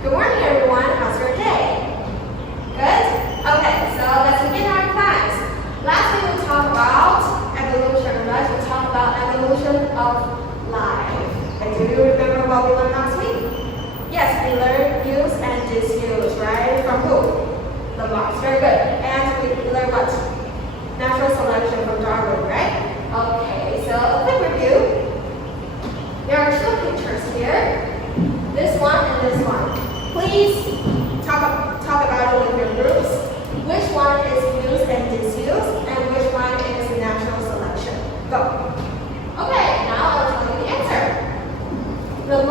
Good morning, everyone. How's your day? Good? Okay, so let's begin our class. Last week we talked about evolution, right? We talked about evolution of life. And do you remember what we learned last week? Yes, we learned use and disuse, right? From who? The Lamarck. Very good. And we learned what? Natural selection from Darwin, right? Okay, so a quick review. There are two pictures here. This one and this one. Please talk about it with your groups. Which one is use and disuse, and which one is natural selection? Go. Okay, now I'll tell you the answer. This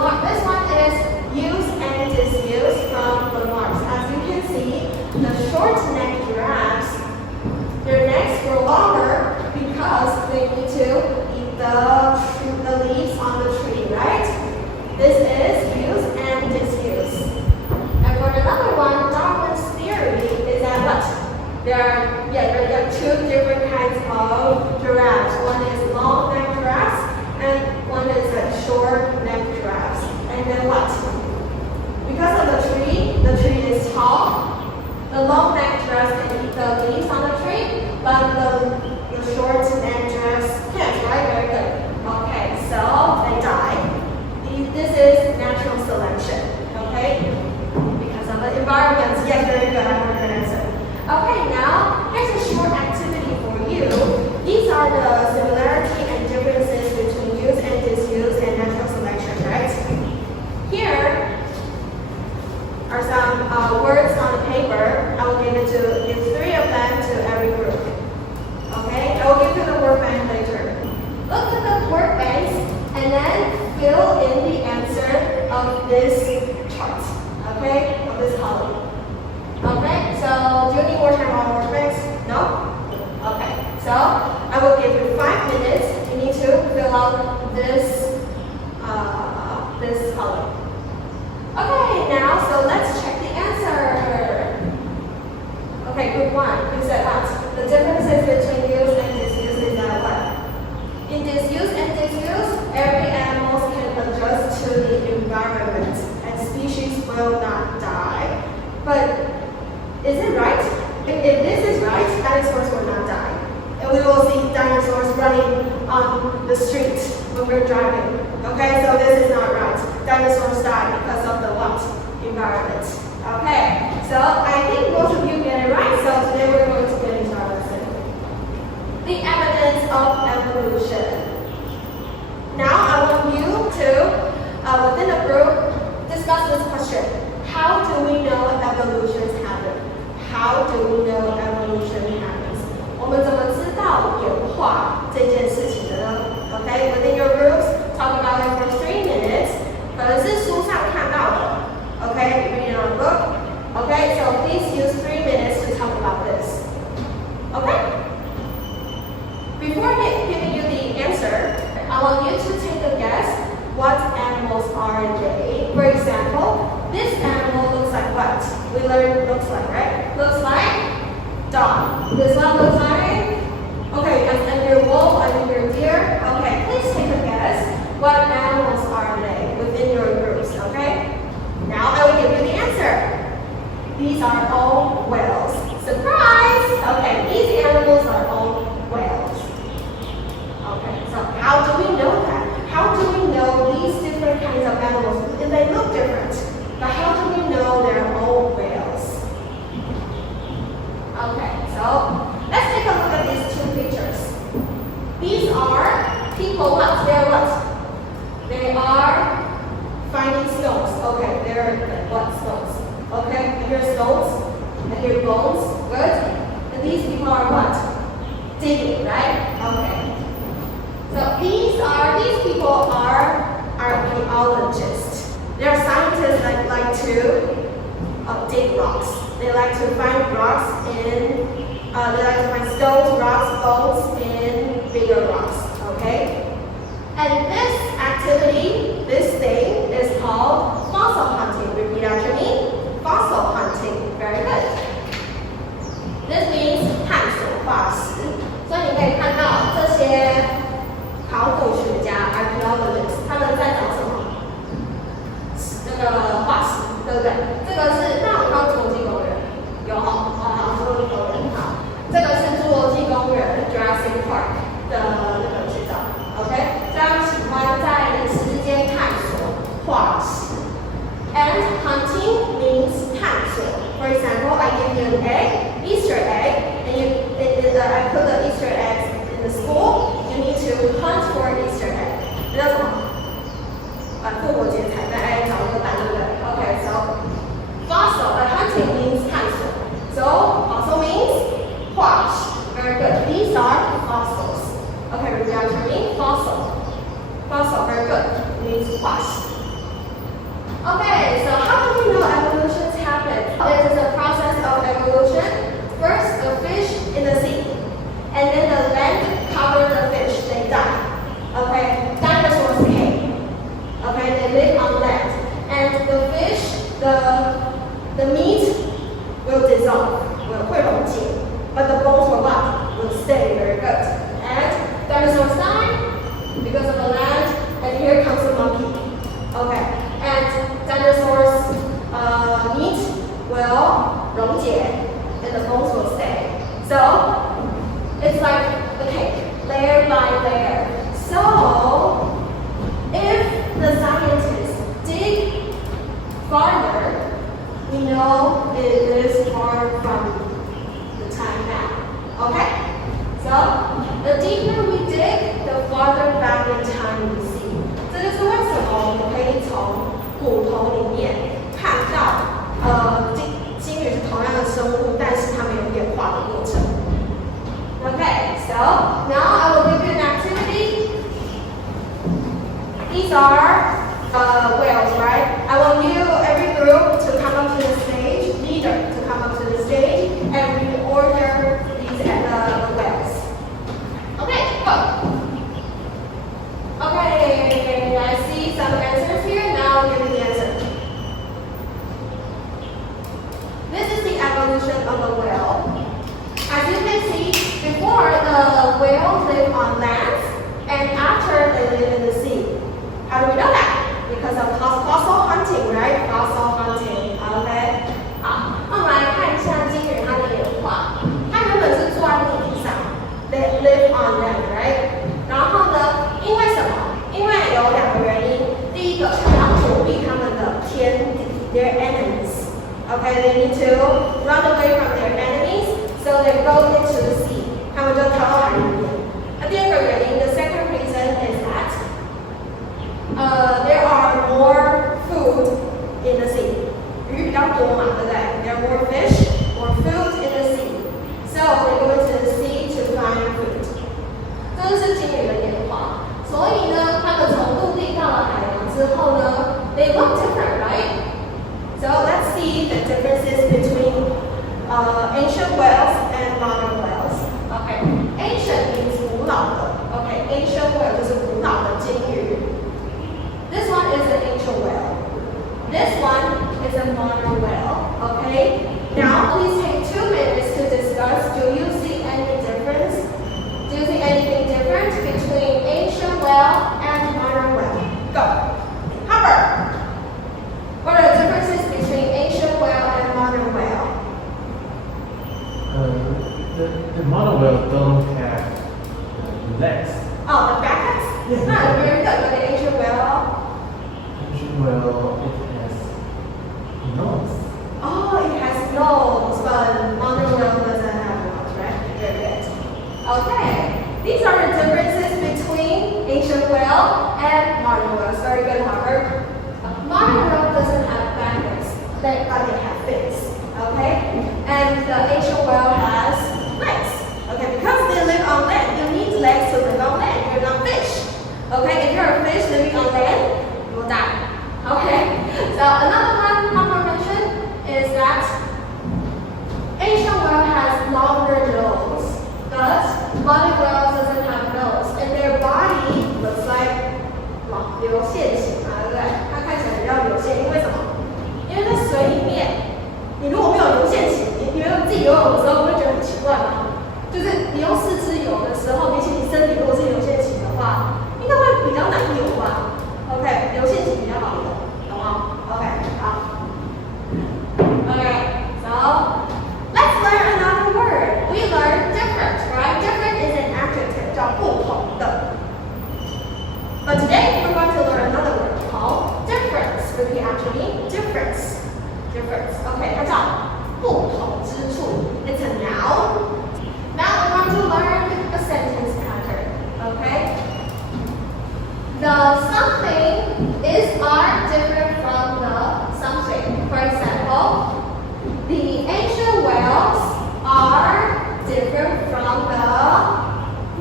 one is use and disuse from the Lamarck. As you can see, the short-necked giraffes, their necks grow longer because they need to eat the leaves on the tree, right? This is use and disuse. And for another one, Darwin's theory is that what? There are two different kinds of giraffes. One is long-necked giraffes, and one is short-necked giraffes. And then what? Because of the tree is tall, the long-necked giraffes can eat the leaves on the tree, but the short-necked giraffes can't, right? Very good. Okay, so they die. This is natural selection, okay? Because of the environment. Yes, very good. I heard an answer. Okay, now here's a short activity for you. These are the similarity and differences between use and disuse and natural selection, right? Here are some words on the paper. I will give three of them to every group. Okay? I will give you the word bank later. Look at the word banks and then fill in the answer of this chart, okay, of this column. Okay, so do you need more time on word banks? No? Okay, so I will give you 5 minutes. You need to fill out this column. Okay, now so let's check the answer. Okay, group 1, you said what? The differences between use and disuse is that what? In disuse and disuse, every animal can adjust to the environment and species will not die. But is it right? If this is right, dinosaurs will not die. And we will see dinosaurs running on the street when we're driving. Okay, so this is not right. Dinosaurs die because of the what? Environment. Okay, so I think most of you get it right. So today we're going to get into our lesson. The evidence of evolution. Now I want you to, within a group, discuss this question. How do we know evolution happens? How do we know evolution happens? 我们怎么知道演化这件事情的呢 Okay, within your groups, talk about it for 3 minutes. 可能是书上看到的 Okay, read it on a book. Okay, so please use 3 minutes to talk about this. Okay? Before giving you the answer, I want you to take a guess. What animals are they? For example, this animal looks like what? We learned looks like, right? Looks like dog. This one looks like, okay, and your wolf, and your deer. Okay, please take a guess. What animals are they within your groups, okay? Now I will give you the answer. These are all whales. Surprise! Okay, these animals are all whales. Okay, so how do we know that? How do we know these different kinds of animals? And they look different, but how do we know they're all whales? Okay, so let's take a look at these 2 pictures. These are people what? They're what? They are finding stones. Okay, they're what stones? Okay, here's stones, and here bones. Good. And these people are what? Digging, right? Okay. So these people are archaeologists. They're scientists that like to dig rocks. They like to find rocks they like to find stones, rocks, bones in bigger rocks. Okay? And this activity, this thing is called fossil hunting. Repeat after me. Fossil hunting. Very good. This means 探索化石。所以你可以看到这些考古学家 archaeologists 他们在找什么？这个化石，对不对？ and hunting means 探索. For example, I give you an egg, Easter egg, and I put the Easter eggs in the school. You need to hunt for an Easter egg. 那叫什么？复活节彩蛋，哎，找一个蛋，对不对 ？Okay, so fossil, hunting means 探索. So fossil means wash. Very good. These are fossils. Okay, repeat after me. Fossil. Fossil, very good. Means wash. Okay, so how do we know evolution happens? It is a process of evolution. First, a fish in the sea, and then the land covered the fish. They die. Okay, dinosaurs came. Okay, they live on land, and the fish, the meat will dissolve,会溶解, but the bones will what? Will stay. Very good. And dinosaurs die because of the land, and here comes the monkey. Okay, and dinosaurs' meat will 溶解, and the bones will stay. So it's like a cake, layer by layer. So if the scientists dig farther, we know it is far from the time now. Okay? So the deeper we dig, the farther back in time we see. 这就是为什么我们可以从骨头里面看到，鲸鱼是同样的生物，但是它们有演化的过程。Okay, so now I will give you an activity. These are whales, right? I want you, every group, to come up to the stage, leader to come up to the stage, and reorder these whales. Okay, go. Okay, I see some answers here. Now give me the answer. This is the evolution of a whale. As you can see, before the whales live on land, and after they live in the sea. How do we know that? Because of fossil hunting, right? Fossil hunting. Okay. 好，那我们来看一下鲸鱼它的演化。它原本是住在陆地上 ，they live on land, right? 然后呢，因为什么？因为有两个原因。第一个，要躲避他们的天敌 ，their enemies. Okay, they need to run away from their enemies, so they go into the sea. 他们就跳到海里面。那第二个原因 ，the second reason is that there are more food in the sea. 鱼比较多嘛，对不对 ？There are more fish, more food in the sea. So they go into the sea to find food. 这就是鲸鱼的演化。所以呢，它们从陆地到了海洋之后呢 ，they look different, right? So let's see the differences between ancient whales and modern whales. Okay, ancient means 古老的。Okay, ancient whale 就是古老的鲸鱼。This one is an ancient whale. This one is a modern whale. Okay? Now, please take 2 minutes to discuss. Do you see any difference? Do you see anything different between ancient whale and modern whale? Go. Harper. What are the differences between ancient whale and modern whale? The modern whale don't have legs. Oh, the back legs? Yeah. Very good. But the ancient whale? Well, it has nose. Oh, it has nose, but modern whale doesn't have nose, right? Very good. Okay, these are the differences between ancient whale and modern whales. Very good, Harvard. Modern whale doesn't have back legs, but they have fins. Okay, and the ancient whale has legs. Okay, because they live on land, you need legs to live on land. You're not fish. Okay, if you're a fish living on land, you will die. Okay, so another one confirmation is that ancient whale has longer nose, but modern whale doesn't have nose, and their body looks like 流线型嘛，对不对？它看起来比较流线，因为什么？因为在水里面，你如果没有流线型，你觉得自己游泳的时候不会觉得很奇怪吗？就是你用四肢游的时候，比起你身体如果是流线型的话，应该会比较难游吧？ OK， 流线型比较好游，懂吗 ？OK， 好。OK， so let's learn another word. We learned different, right? Different is an adjective， 叫不同的。But today we're going to learn another word called difference. Repeat after me. Difference. difference. Okay, 它叫不同之处。It's a noun. Now we're going to learn a sentence pattern. Okay. The something is are different from the something. For example, the ancient whales are different from the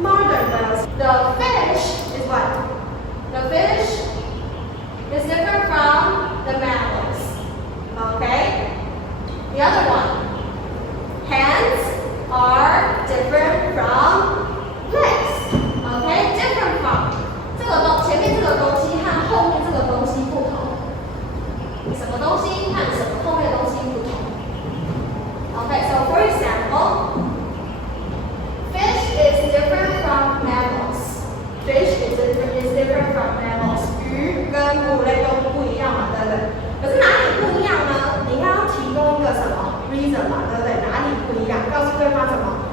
modern whales. The fish is what? The fish is different from the mammals. Okay? The other one. Hands are different from legs. Okay? Different from. 这个前面这个东西和后面这个东西不同。什么东西和什么后面的东西不同。Okay, so for example, fish is different from mammals. Fish is different from mammals. 鱼跟哺乳类都不一样嘛，对不对？可是哪里不一样呢？你应该要提供一个什么 reason 嘛，对不对？哪里不一样？告诉对方什么？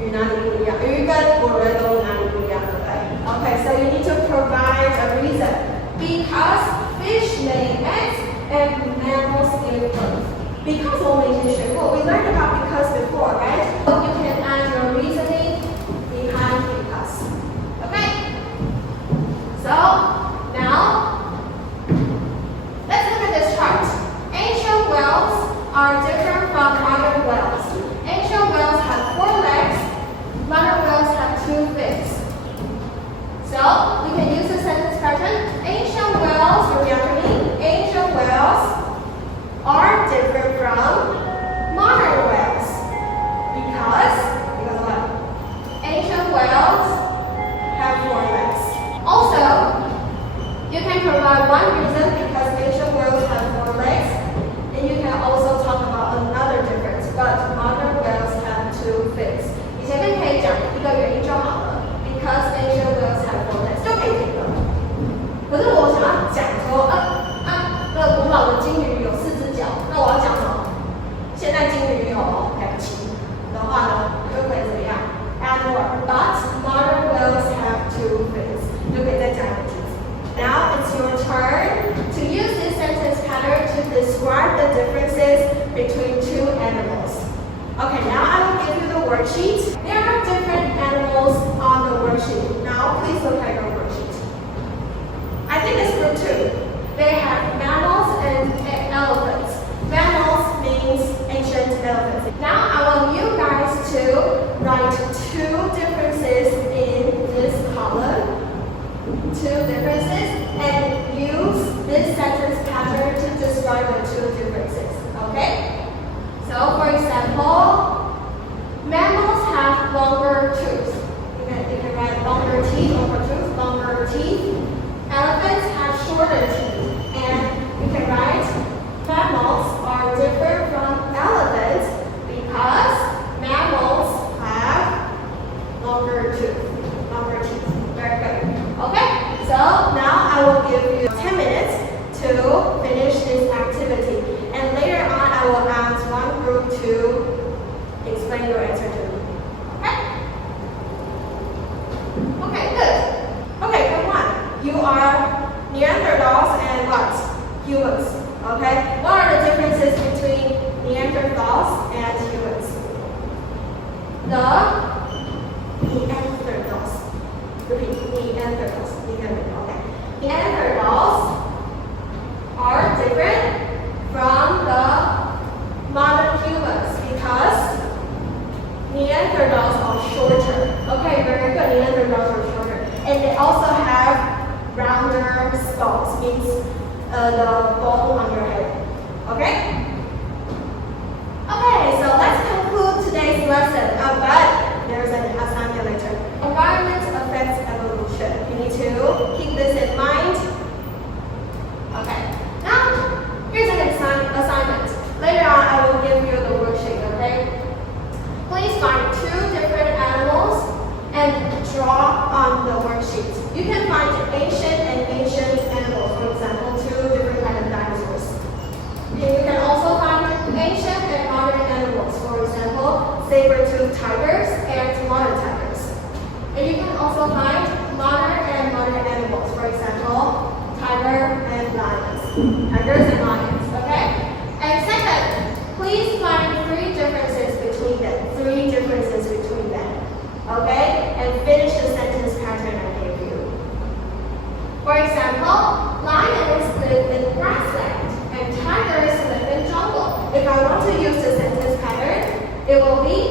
鱼哪里不一样？鱼跟哺乳类都哪里不一样，对不对 ？Okay, so you need to provide a reason. Because fish lay eggs and mammals give birth. Because 我们已经学过 we learned about because before, right? So you can add your reasoning behind because. Okay? So, now, let's look at this chart. Ancient whales are different from modern whales. Ancient whales have 4 legs, modern whales have 2 fins. So, we can use the sentence pattern. Ancient whales, repeat after me. Ancient whales are different from modern whales. Because what? Ancient whales have 4 legs. Also, you can provide one reason because ancient whales have 4 legs, and you can also talk about another difference. But modern whales have 2 fins. 你前面可以讲一个原因就好了。Because ancient whales have 4 legs 就可以停了。可是我想要讲说，那个古老的鲸鱼有4只脚，那我要讲什么？现在鲸鱼有2鳍的话呢，就可以怎么样 ？Add more. But modern whales have 2 fins. 就可以再加一个句子。Now it's your turn to use this sentence pattern to describe the differences between 2 animals. Okay, now I will give you the worksheet. There are different animals on the worksheet. Now please look at your worksheet. I think it's group 2. They have mammals and elephants. Mammals means ancient elephants. Now I want you guys to write 2 differences in this column. 2 differences and use this sentence pattern to describe the 2 differences. Okay? So for example, mammals have longer teeth. You can write longer teeth, longer teeth. Elephants have shorter teeth. And you can write mammals are different from elephants because mammals have longer teeth. Very good. Okay, so now I will give you 10 minutes to finish this activity. And later on I will ask one group to explain your answer to me. Okay? Okay, good. Okay, group 1. You are Neanderthals and what? Humans. Okay? What are the differences between Neanderthals and humans? Neanderthals. Repeat. Neanderthals. Okay. Neanderthals are different from the modern humans because Neanderthals are shorter. Okay, very good. Neanderthals are shorter. And they also have rounder skulls, means the bone on your head. Okay? Okay, so let's conclude today's lesson. But there's an assignment later. Environment affects evolution. You need to keep this in mind. Okay. Now, here's an assignment. Later on, I will give you the worksheet, okay? Please find 2 different animals and draw on the worksheet. You can find ancient animals, for example, 2 different kinds of dinosaurs. And you can also find ancient and modern animals, for example, saber-toothed tigers and modern tigers. And you can also find modern and modern animals, for example, tigers and lions, okay? And differences between them. 3 differences between them. Okay? And finish the sentence pattern I gave you. For example, lions live in grassland and tigers live in jungle. If I want to use the sentence pattern, it will be